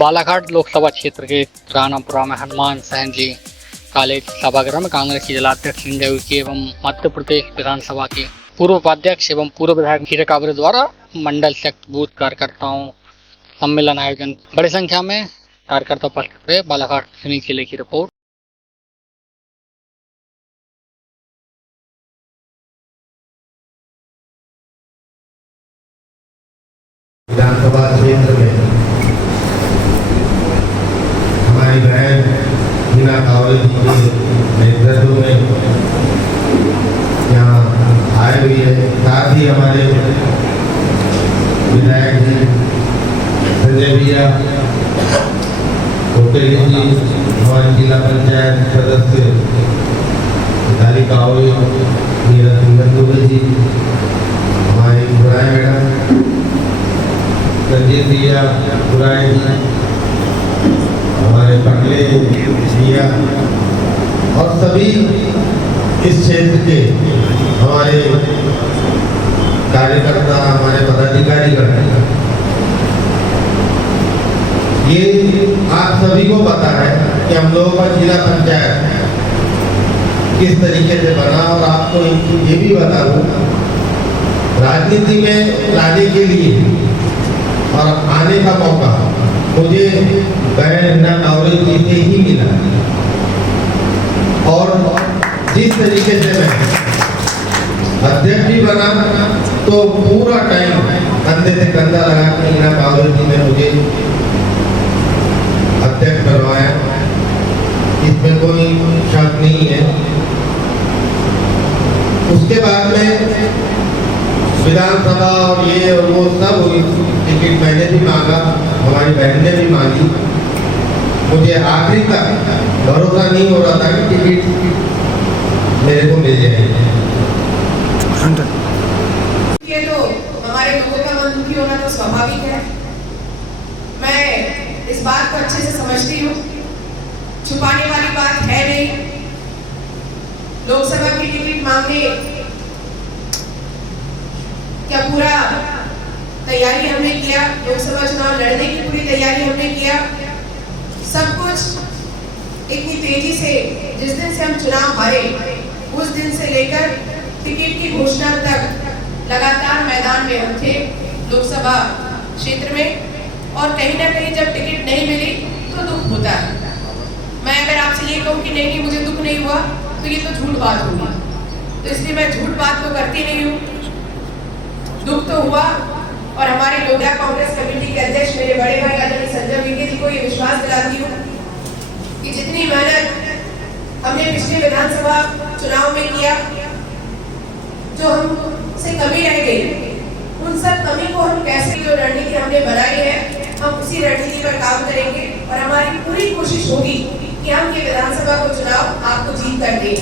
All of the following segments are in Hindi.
बालाघाट लोकसभा क्षेत्र के रानापुरा में हनुमान सहन जी कॉलेज सभागृह में कांग्रेस की जिलाध्यक्ष संजय उइके एवं मध्य प्रदेश विधानसभा के पूर्व उपाध्यक्ष एवं पूर्व विधायक हीरा काबरे द्वारा मंडल शक्ति बूथ कार्यकर्ताओं सम्मेलन आयोजन। बड़ी संख्या में कार्यकर्ता उपस्थित हुए। बालाघाट सुनील किले की रिपोर्ट। विधानसभा क्षेत्र में हमारी बहन हीरा काबरे जी के नेतृत्व में यहाँ आए हुई है। साथ ही हमारे विधायक जी संजय भैया कोटेली जी, हमारे जिला पंचायत सदस्य हीरा काबरे, मीरा सिंह जी, हमारी बुराई मैडम रंजीत भैया बुराई जी, हमारे पगले भैया और सभी इस क्षेत्र के हमारे कार्यकर्ता, हमारे पदाधिकारीगण। ये आप सभी को पता है कि हम लोगों का जिला पंचायत किस तरीके से बना। और आपको ये भी बता दूं, राजनीति में लाने के लिए और आने का मौका मुझे बहन हीरा काबरे जी से ही मिला। और जिस तरीके से मैं अध्यक्ष भी बना तो पूरा टाइम कंधे से कंधा लगा के हीरा काबरे जी ने मुझे अध्यक्ष बनवाया। इसमें कोई शक नहीं है। उसके बाद में विधानसभा और ये और वो सब हुई। टिकट मैंने भी मांगा, हमारी बहन ने भी मांगी। मुझे आखिरी तक भरोसा नहीं हो रहा था कि टिकट मेरे को मिल जाएगी। ये तो हमारे लोगों का मन दुखी होना तो स्वाभाविक है। मैं इस बात को अच्छे से समझती हूँ, छुपाने वाली बात है नहीं। लोकसभा की टिकट मांगने क्या पूरा तैयारी हमने किया, लोकसभा चुनाव लड़ने की पूरी तैयारी हमने किया। सब कुछ इतनी तेजी से जिस दिन से हम चुनाव हारे उस दिन से लेकर टिकट की घोषणा तक लगातार मैदान में हम थे लोकसभा क्षेत्र में। और कहीं ना कहीं जब टिकट नहीं मिली तो दुख होता है। मैं अगर आपसे ये कहूँ कि नहीं मुझे दुख नहीं हुआ तो ये तो झूठ बात होगी। तो इसलिए मैं झूठ बात तो करती नहीं हूँ। दुख तो हुआ। और हमारे लोहिया कांग्रेस कमेटी के अध्यक्ष मेरे बड़े भाई आदरणीय संजय उइके जी को ये विश्वास दिलाती हूँ कि जितनी मेहनत हमने पिछले विधानसभा चुनाव में किया, जो हमसे कमी रह गई, उन सब कमी को हम कैसे, जो रणनीति हमने बनाई है, हम उसी रणनीति पर काम करेंगे। और हमारी पूरी कोशिश होगी कि हम ये विधानसभा को चुनाव आपको जीत कर दें।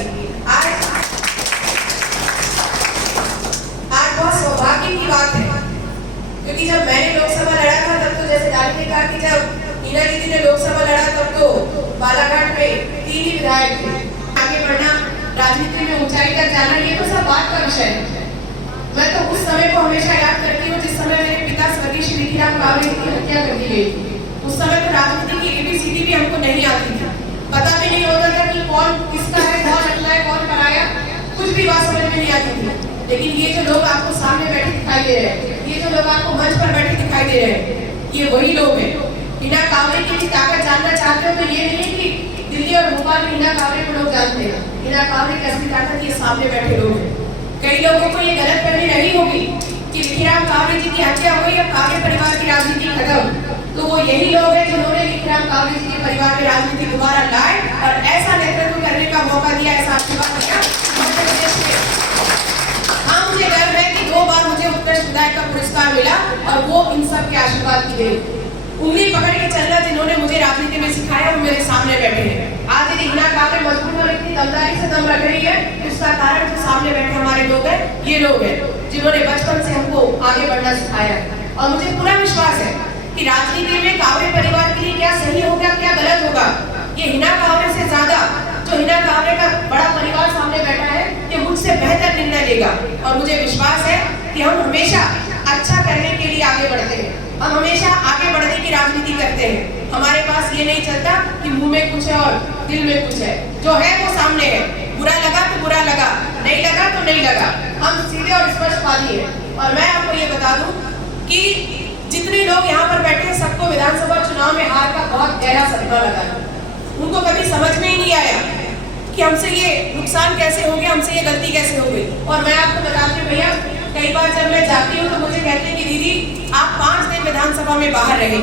आज बहुत सौभाग्य की बात है, क्योंकि जब मैंने लोकसभा लड़ा था तब तो जैसे डाली ने कहा कि जब हीरा दीदी ने लोकसभा लड़ा तब तो बालाघाट में 3 ही विधायक थे। आगे बढ़ना, राजनीति में ऊंचाई तक जाना, ये तो सब बात का विषय है। मैं तो उस समय को हमेशा याद करती हूँ जिस समय मेरे पिता स्वर्गीय श्री हीरा काबरे की हत्या कर दी गई थी। उस समय तो राजनीति की ABCD भी हमको नहीं आती थी। पता भी नहीं होता था कि कौन किसका है, कौन अगला है, कौन पराया, कुछ भी बात समझ में नहीं आती थी। लेकिन ये जो लोग आपको सामने बैठे दिखाई दे रहे हैं, ये जो लोग आपको मंच पर बैठे दिखाई दे रहे हैं, ये वही लोग हैं। हीरा काबरे की ताकत जानना चाहते हो तो ये नहीं है कि दिल्ली और भोपाल में हीरा काबरे को लोग जानते हैं। हीरा काबरे की असली ताकत ये सामने बैठे लोग हैं। कई लोगों को ये गलतफहमी नहीं होगी कि विक्राम काबरे जी की हत्या हो गई, अब काबरे परिवार की राजनीति खत्म। तो वो यही लोग हैं जिन्होंने विक्राम काबरे जी के परिवार में राजनीति दोबारा लाए और ऐसा नेतृत्व करने का मौका दिया, ऐसा आशीर्वाद दिया मध्य प्रदेश में। हाँ, मुझे गर्व है कि 2 बार मुझे उत्कृष्ट विधायक का पुरस्कार मिला और वो इन सब के आशीर्वाद की देन। उंगली पकड़ के चलना जिन्होंने मुझे राजनीति में सिखाया वो मेरे सामने बैठे हैं। आज यदि हीरा काबरे मजबूत और इतनी दमदारी से दम रख रही है, उसका कारण जो सामने बैठे हमारे लोग हैं, ये लोग हैं जिन्होंने बचपन से हमको आगे बढ़ना सिखाया। और मुझे पूरा विश्वास है कि राजनीति में काबरे परिवार के लिए क्या सही होगा, क्या गलत होगा, ये हीरा काबरे से ज्यादा जो हीरा काबरे का बड़ा परिवार सामने बैठा है, ये मुझसे बेहतर निर्णय लेगा। और मुझे विश्वास है कि हम हमेशा अच्छा करने के लिए आगे बढ़ते हैं, हम हमेशा आगे बढ़ने की राजनीति करते हैं। हमारे पास ये नहीं चलता कि मुंह में कुछ है और दिल में कुछ है। जो है वो सामने है। बुरा लगा तो बुरा लगा, नहीं लगा तो नहीं लगा। हम सीधे और स्पष्टवादी हैं। और मैं आपको ये बता दूं कि जितने लोग यहाँ पर बैठे हैं सबको विधानसभा चुनाव में हार का बहुत गहरा सदमा लगा है। उनको कभी समझ में ही नहीं आया कि हमसे ये नुकसान कैसे हो गया, हमसे ये गलती कैसे हो गई। और मैं आपको बताती हूँ भैया, कई बार जब मैं जाती हूँ तो मुझे कहते हैं कि दीदी आप 5 दिन विधानसभा में बाहर रहे,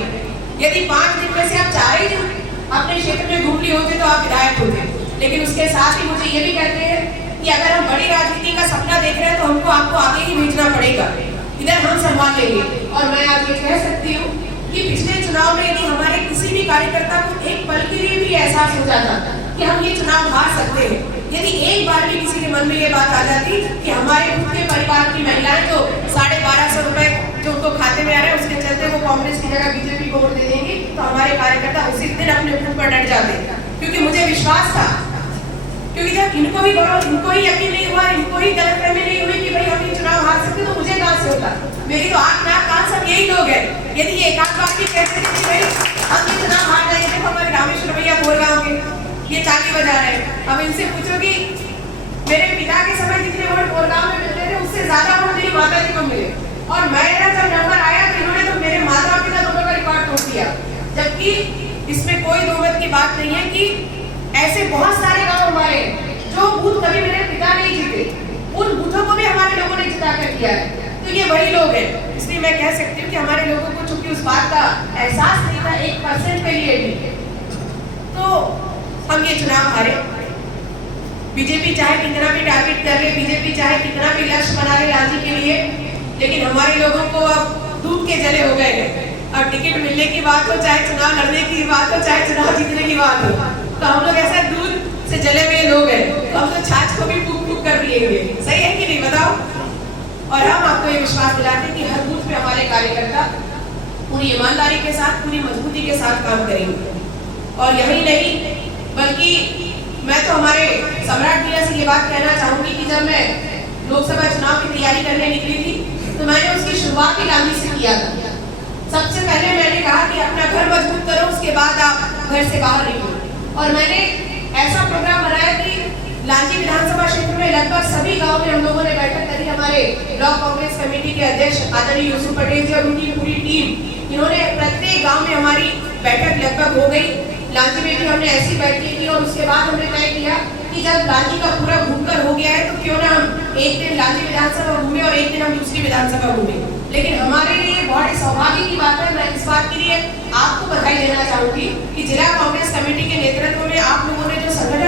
यदि 5 दिन में से आप 4 ही दिन अपने क्षेत्र में घूम लिए होते तो आप विधायक होते। लेकिन उसके साथ ही मुझे ये भी कहते हैं कि अगर हम बड़ी राजनीति का सपना देख रहे हैं तो हमको आपको आगे ही भेजना पड़ेगा, इधर हम संभाल लेंगे। और मैं आज ये कह सकती हूँ कि पिछले चुनाव में यदि हमारे किसी भी कार्यकर्ता को एक पल के लिए भी एहसास हो जाता कि हम ये चुनाव हार सकते हैं, यदि एक बार भी किसी के मन में ये बात आ जाती कि हमारे खुद के परिवार की महिलाएं जो 1250 रुपए जो उनको खाते में आ रहे हैं उसके चलते वो कांग्रेस की जगह बीजेपी को वोट दे देंगे, तो हमारे कार्यकर्ता उसी दिन अपने खुद पर डट जाते। क्योंकि मुझे विश्वास था, क्योंकि जब इनको ही यकीन नहीं हुआ, इनको ही गलतफहमी नहीं हुई कि भाई हम ये चुनाव हार सकते, तो मुझे कहां से होता। मेरी तो आंख नाक कान सब यही लोग हैं। यदि ये एक आध बार भी कहते थे कि भाई हम ये चुनाव हार जाएंगे, तो हमारे रामेश्वर भैया बोल गाँव के ये चाली बजा रहे हैं। अब इनसे पूछो कि मेरे पिता के समय जितने वोट कोरगांव में मिलते थे उससे ज्यादा वोट मेरी माता जी को मिले। और मेरा जब नंबर आया तो इन्होंने तो मेरे माता और पिता दोनों का रिकॉर्ड तोड़ दिया। जबकि इसमें कोई दो मत की बात नहीं है कि ऐसे बहुत सारे गांव हमारे जो बूथ कभी मेरे पिता नहीं जीते, उन बूथों को भी हमारे लोगों ने जिता कर किया है। तो ये वही लोग हैं। इसलिए मैं कह सकती हूँ कि हमारे लोगों को चूंकि उस बात का एहसास नहीं था 1% के लिए भी, तो हम ये चुनाव हारे। बीजेपी चाहे कितना भी टारगेट कर ले, बीजेपी चाहे कितना भी लक्ष्य बना ले रांची के लिए, लेकिन हमारे लोगों को अब दूध के जले हो गए हैं। और टिकट मिलने की बात हो, चाहे चुनाव लड़ने की बात हो, चाहे चुनाव जीतने की बात हो, तो हम लोग ऐसा दूध से जले हुए लोग हैं, तो हम तो छाछ को भी फूक फूक कर दिएंगे। सही है कि नहीं बताओ? और हम आपको ये विश्वास दिलाते हैं कि हर बूथ पे हमारे कार्यकर्ता पूरी ईमानदारी के साथ, पूरी मजबूती के साथ काम करेंगे। और यही नहीं बल्कि मैं तो हमारे सम्राट भैया से ये बात कहना चाहूंगी कि जब मैं लोकसभा चुनाव की तैयारी करने निकली थी तो मैंने उसकी शुरुआत ही लांजी से किया था। सबसे पहले मैंने कहा कि अपना घर मजबूत करो, उसके बाद आप घर से बाहर निकलो। और मैंने ऐसा प्रोग्राम बनाया कि लांजी विधानसभा क्षेत्र में लगभग सभी गाँव में हम लोगों ने बैठक करी। हमारे ब्लॉक कांग्रेस कमेटी के अध्यक्ष आदरणीय यूसुफ पटेल जी और उनकी पूरी टीम, इन्होंने प्रत्येक गाँव में हमारी बैठक लगभग हो गई। लांजी में भी हमने ऐसी बैठकें की और उसके बाद हमने तय किया कि जब लांजी का पूरा घूमकर हो गया है तो क्यों ना हम एक दिन लांजी विधानसभा घूमे और एक दिन हम दूसरी विधानसभा घूमे। लेकिन हमारे लिए बहुत सौभाग्य की बात है, मैं इस बात के लिए आपको बधाई देना चाहूंगी कि जिला कांग्रेस